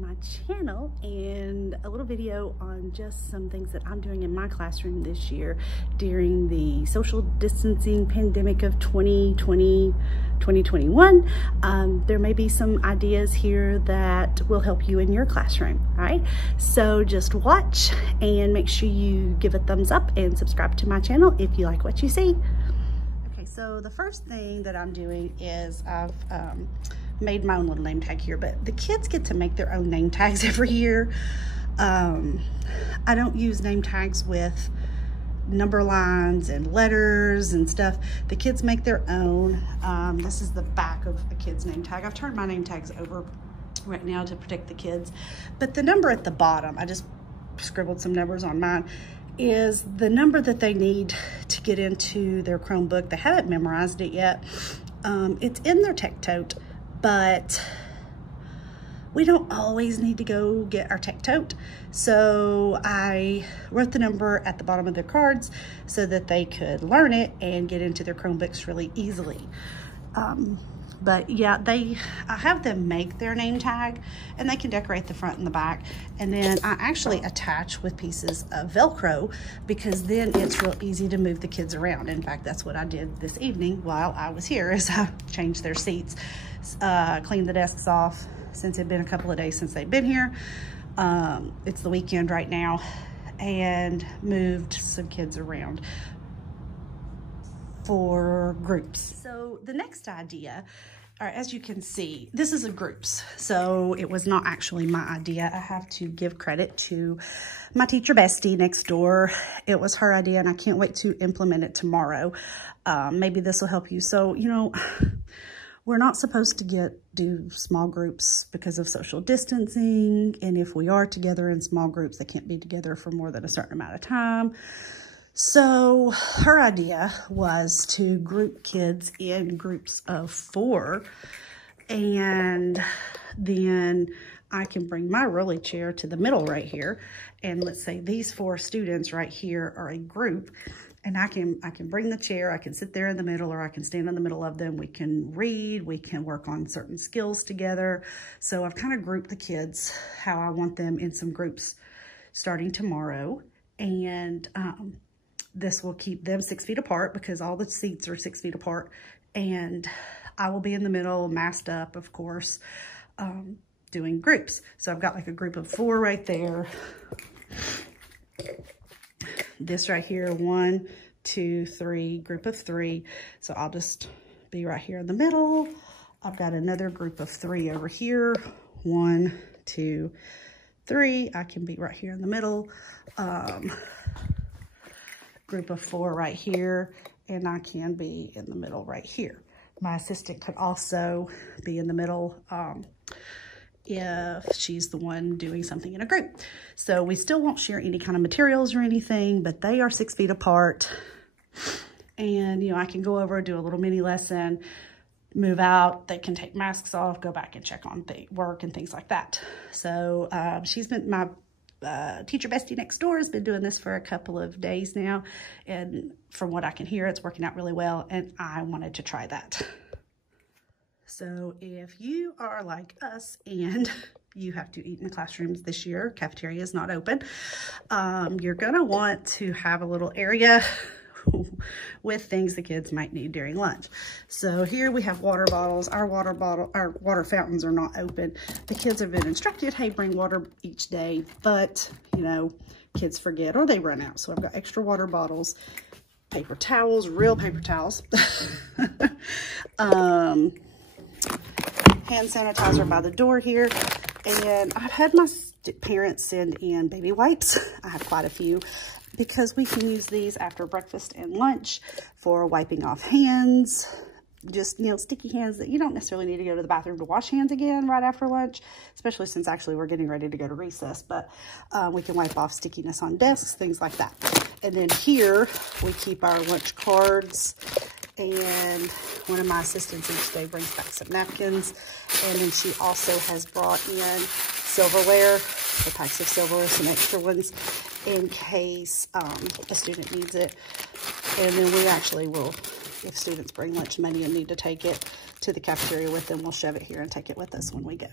my channel and a little video on just some things that I'm doing in my classroom this year during the social distancing pandemic of 2020, 2021. There may be some ideas here that will help you in your classroom, all right? So just watch and make sure you give a thumbs up and subscribe to my channel if you like what you see. Okay, so the first thing that I'm doing is I've made my own little name tag here, but the kids get to make their own name tags every year. I don't use name tags with number lines and letters and stuff. The kids make their own. This is the back of a kid's name tag. I've turned my name tags over right now to protect the kids, but the number at the bottom, I just scribbled some numbers on mine, is the number that they need to get into their Chromebook. They haven't memorized it yet. It's in their tech tote, but we don't always need to go get our tech tote. So I wrote the number at the bottom of their cards so that they could learn it and get into their Chromebooks really easily. But yeah, I have them make their name tag, and they can decorate the front and the back. And then I actually attach with pieces of Velcro, because then it's real easy to move the kids around. In fact, that's what I did this evening while I was here, is I changed their seats, cleaned the desks off since it had been a couple of days since they'd been here. It's the weekend right now, and moved some kids around for groups. So the next idea, as you can see, this is a groups. So it was not actually my idea. I have to give credit to my teacher bestie next door. It was her idea, and I can't wait to implement it tomorrow. Maybe this will help you. So, you know, we're not supposed to do small groups because of social distancing. And if we are together in small groups, they can't be together for more than a certain amount of time. So her idea was to group kids in groups of 4, and then I can bring my rolly chair to the middle right here. And let's say these 4 students right here are a group, and I can bring the chair, I can sit there in the middle, or I can stand in the middle of them. We can read, we can work on certain skills together. So I've kind of grouped the kids how I want them in some groups starting tomorrow. And this will keep them 6 feet apart, because all the seats are 6 feet apart. And I will be in the middle, masked up, of course, doing groups. So I've got like a group of 4 right there. This right here, 1, 2, 3, group of 3. So I'll just be right here in the middle. I've got another group of 3 over here. 1, 2, 3. I can be right here in the middle. Group of 4 right here, and I can be in the middle right here. My assistant could also be in the middle if she's the one doing something in a group. So we still won't share any kind of materials or anything, but they are 6 feet apart. And, you know, I can go over, do a little mini lesson, move out. They can take masks off, go back and check on work and things like that. So she's been, my teacher bestie next door has been doing this for a couple of days now. And from what I can hear, it's working out really well. And I wanted to try that. So if you are like us and you have to eat in the classrooms this year, cafeteria is not open, you're gonna want to have a little area with things the kids might need during lunch. So here we have water bottles. Our water fountains are not open. The kids have been instructed, hey, bring water each day, but you know, kids forget or they run out. So I've got extra water bottles, paper towels, real paper towels, hand sanitizer by the door here. And I've had my parents send in baby wipes. I have quite a few, because we can use these after breakfast and lunch for wiping off hands. Just, you know, sticky hands that you don't necessarily need to go to the bathroom to wash hands again right after lunch, especially since actually we're getting ready to go to recess. But we can wipe off stickiness on desks, things like that. And then here we keep our lunch cards, and one of my assistants each day brings back some napkins. And then she also has brought in silverware, the packs of silverware, some extra ones in case a student needs it. And then we actually will, if students bring lunch money and need to take it to the cafeteria with them, we'll shove it here and take it with us when we go.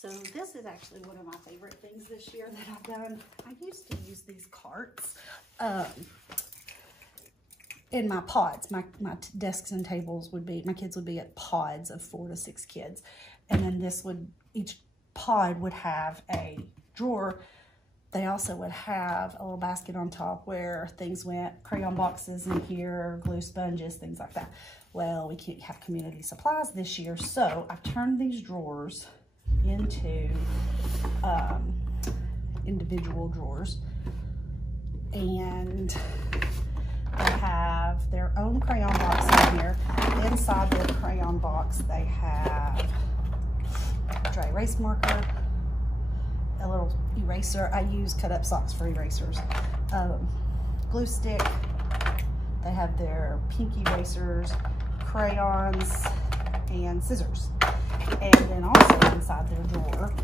So this is actually one of my favorite things this year that I've done. I used to use these carts in my pods. My desks and tables would be, my kids would be at pods of 4 to 6 kids. And then each pod would have a drawer. They also would have a little basket on top where things went, crayon boxes in here, glue sponges, things like that. Well, we can't have community supplies this year, so I've turned these drawers into individual drawers, and they have their own crayon box in here. Inside the crayon box, they have a dry erase marker, a little eraser. I use cut up socks for erasers. Glue stick. They have their pink erasers, crayons, and scissors. And then also inside their drawer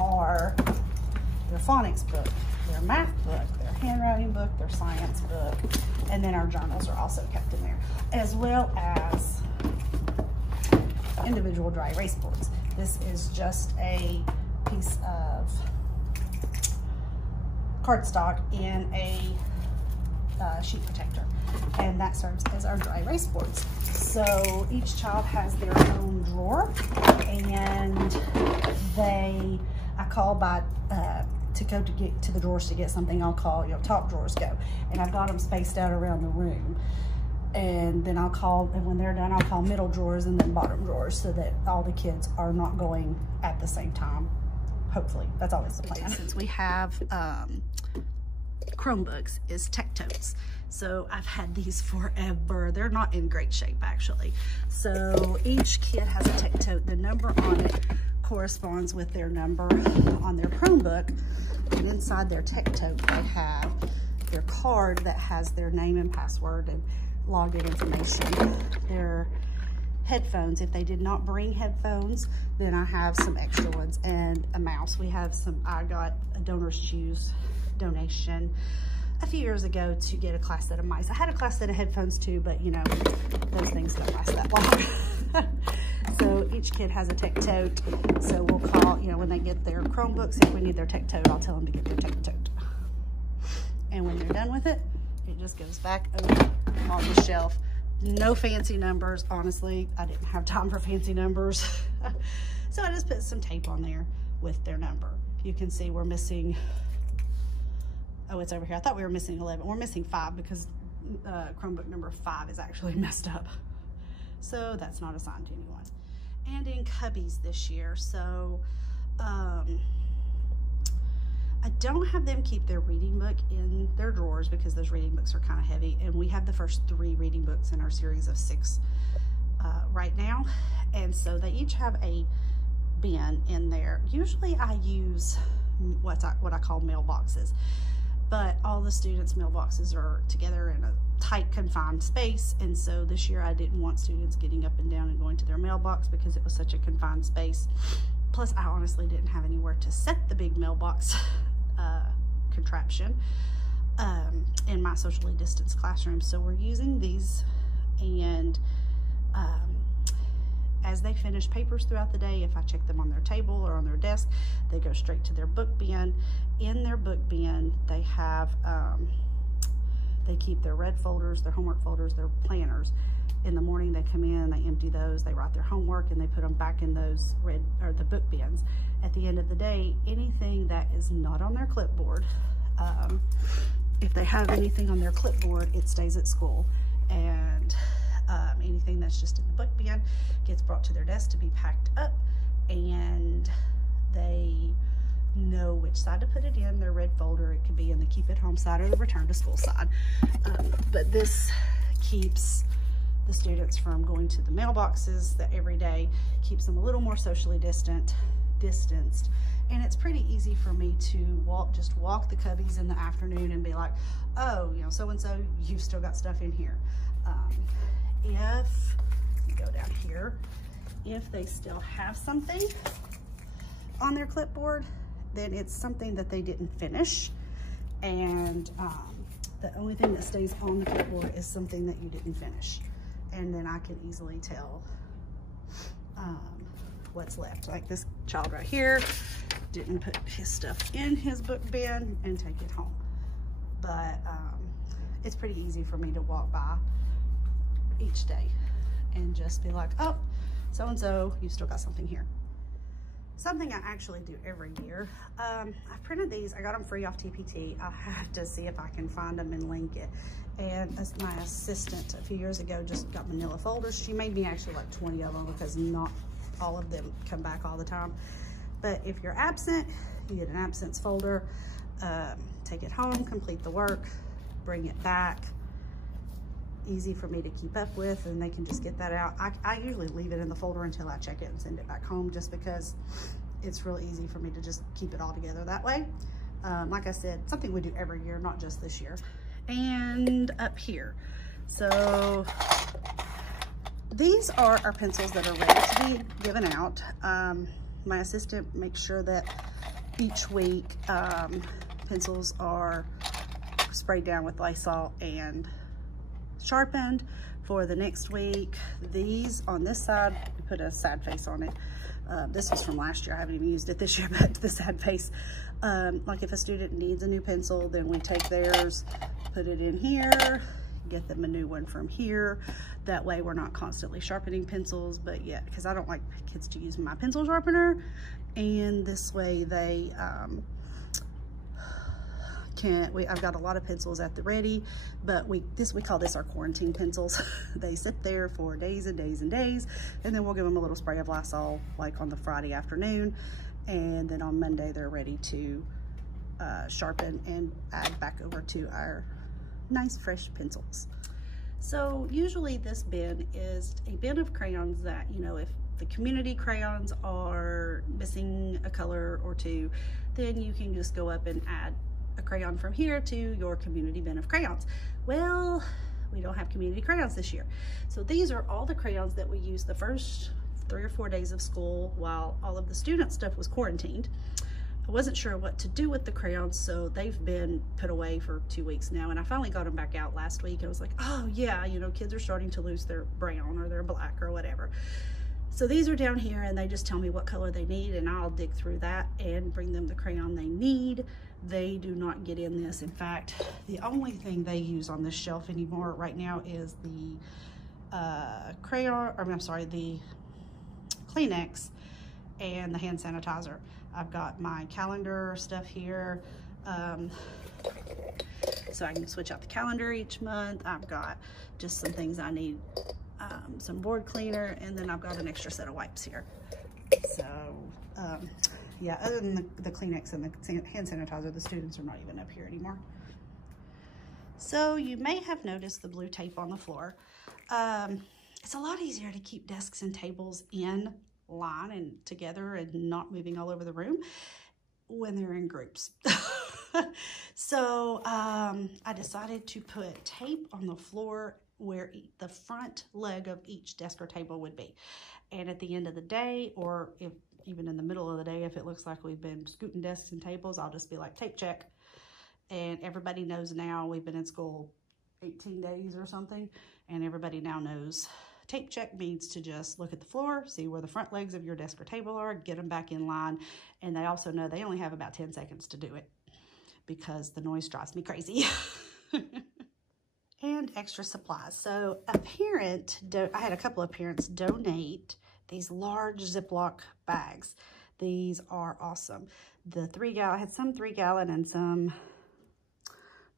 are their phonics book, their math book, their handwriting book, their science book, and then our journals are also kept in there, as well as individual dry erase boards. This is just a piece of cardstock in a sheet protector, and that serves as our dry erase boards. So each child has their own drawer, and I call by to go to get to the drawers to get something. I'll call, top drawers go, and I've got them spaced out around the room. And then I'll call, and when they're done, I'll call middle drawers and then bottom drawers, so that all the kids are not going at the same time. Hopefully, that's always the plan. Since we have Chromebooks, is Totes. So I've had these forever. They're not in great shape, actually. So each kid has a Tote. The number on it corresponds with their number on their Chromebook, and inside their Tote they have their card that has their name and password and login information. Their headphones, if they did not bring headphones, then I have some extra ones, and a mouse. I got a Donor's Choose donation a few years ago to get a class set of mice. I had a class set of headphones too, but those things don't last that long. So each kid has a Tote. So we'll call, when they get their Chromebooks, if we need their Tote, I'll tell them to get their Tote. And when they're done with it, it just goes back over on the shelf. No fancy numbers. Honestly, I didn't have time for fancy numbers. So I just put some tape on there with their number. You can see we're missing, oh, it's over here. I thought we were missing 11. We're missing 5 because Chromebook number 5 is actually messed up. So that's not assigned to anyone. And in Cubbies this year, so I don't have them keep their reading book in their drawers because those reading books are kind of heavy, and we have the first 3 reading books in our series of 6 right now, and so they each have a bin in there. Usually I use what I call mailboxes, but all the students' mailboxes are together in a tight, confined space, and so this year I didn't want students getting up and down and going to their mailbox because it was such a confined space. Plus, I honestly didn't have anywhere to set the big mailbox contraption in my socially distanced classroom. So we're using these, and as they finish papers throughout the day, if I check them on their table or on their desk, they go straight to their book bin. In their book bin, they have they keep their red folders, their homework folders, their planners. In the morning they come in, they empty those, they write their homework, and they put them back in those the book bins. At the end of the day, anything that is not on their clipboard, if they have anything on their clipboard, it stays at school, and anything that's just in the book bin gets brought to their desk to be packed up, and they know which side to put it in. Their red folder, it could be in the keep at home side or the return to school side, but this keeps the students from going to the mailboxes that every day, keeps them a little more socially distanced, and it's pretty easy for me to just walk the Cubbies in the afternoon and be like, oh, so-and-so, you've still got stuff in here. If you go down here, if they still have something on their clipboard, then it's something that they didn't finish, and the only thing that stays on the clipboard is something that you didn't finish. And then I can easily tell what's left. Like this child right here didn't put his stuff in his book bin and take it home. But it's pretty easy for me to walk by each day and just be like, oh, so-and-so, you've still got something here. Something I actually do every year. I printed these, I got them free off TPT. I'll have to see if I can find them and link it. And as my assistant a few years ago just got manila folders. She made me actually like 20 of them because not all of them come back all the time. But if you're absent, you get an absence folder, take it home, complete the work, bring it back. Easy for me to keep up with, and they can just get that out. I usually leave it in the folder until I check it and send it back home, just because it's real easy for me to just keep it all together that way. Like I said, something we do every year, not just this year. And up here, so these are our pencils that are ready to be given out. My assistant makes sure that each week pencils are sprayed down with Lysol and sharpened for the next week. These on this side, we put a sad face on it. This was from last year. I haven't even used it this year, but the sad face. Like if a student needs a new pencil, then we take theirs, put it in here, get them a new one from here. That way we're not constantly sharpening pencils, but yet, because I don't like kids to use my pencil sharpener, and this way they I've got a lot of pencils at the ready, but we call this our quarantine pencils. They sit there for days and days and days, and then we'll give them a little spray of Lysol like on the Friday afternoon, and then on Monday they're ready to sharpen and add back over to our nice fresh pencils. So usually this bin is a bin of crayons that, you know, if the community crayons are missing a color or two, then you can just go up and add a crayon from here to your community bin of crayons. Well, we don't have community crayons this year. So these are all the crayons that we used the first 3 or 4 days of school while all of the student stuff was quarantined. I wasn't sure what to do with the crayons, so they've been put away for 2 weeks now, and I finally got them back out last week. I was like, oh yeah, you know, kids are starting to lose their brown or their black or whatever. So these are down here, and they just tell me what color they need, and I'll dig through that and bring them the crayon they need. They do not get in this. In fact, the only thing they use on this shelf anymore right now is the the Kleenex and the hand sanitizer. I've got my calendar stuff here, so I can switch out the calendar each month. I've got just some things I need, some board cleaner, and then I've got an extra set of wipes here. So yeah, other than the Kleenex and the hand sanitizer, the students are not even up here anymore. So you may have noticed the blue tape on the floor. It's a lot easier to keep desks and tables in line and together and not moving all over the room when they're in groups. So I decided to put tape on the floor where the front leg of each desk or table would be. And at the end of the day, or if even in the middle of the day, if it looks like we've been scooting desks and tables, I'll just be like, tape check. And everybody knows now, we've been in school 18 days or something, and everybody now knows tape check means to just look at the floor, see where the front legs of your desk or table are, get them back in line. And they also know they only have about 10 seconds to do it because the noise drives me crazy. And extra supplies. So I had a couple of parents donate these large Ziploc bags. These are awesome. The 3 gallon, I had some 3 gallon and some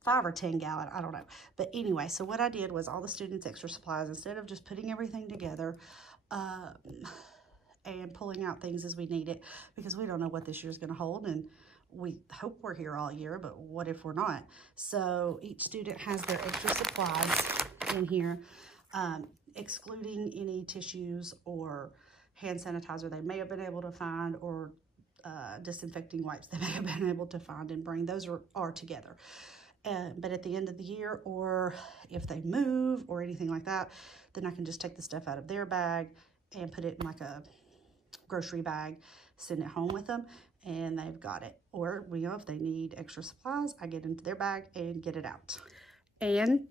5 or 10 gallon, I don't know. But anyway, so what I did was all the students' extra supplies, instead of just putting everything together and pulling out things as we need it, because we don't know what this year's gonna hold, and we hope we're here all year, but what if we're not? So each student has their extra supplies in here, excluding any tissues or hand sanitizer they may have been able to find, or disinfecting wipes they may have been able to find and bring. Those are together. But at the end of the year, or if they move or anything like that, then I can just take the stuff out of their bag and put it in like a grocery bag, send it home with them, and they've got it. Or, you know, if they need extra supplies, I get into their bag and get it out. And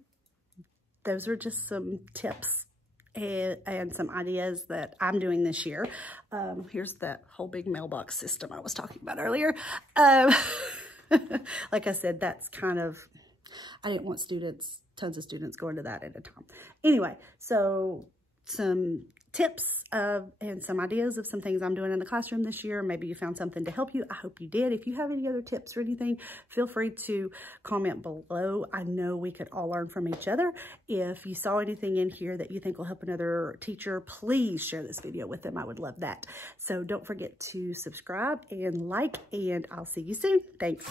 those are just some tips and some ideas that I'm doing this year. Here's that whole big mailbox system I was talking about earlier. Like I said, that's kind of, I didn't want tons of students going to that at a time. Anyway, so some tips and some ideas of some things I'm doing in the classroom this year. Maybe you found something to help you. I hope you did. If you have any other tips or anything, feel free to comment below. I know we could all learn from each other. If you saw anything in here that you think will help another teacher, please share this video with them. I would love that. So don't forget to subscribe and like, and I'll see you soon. Thanks.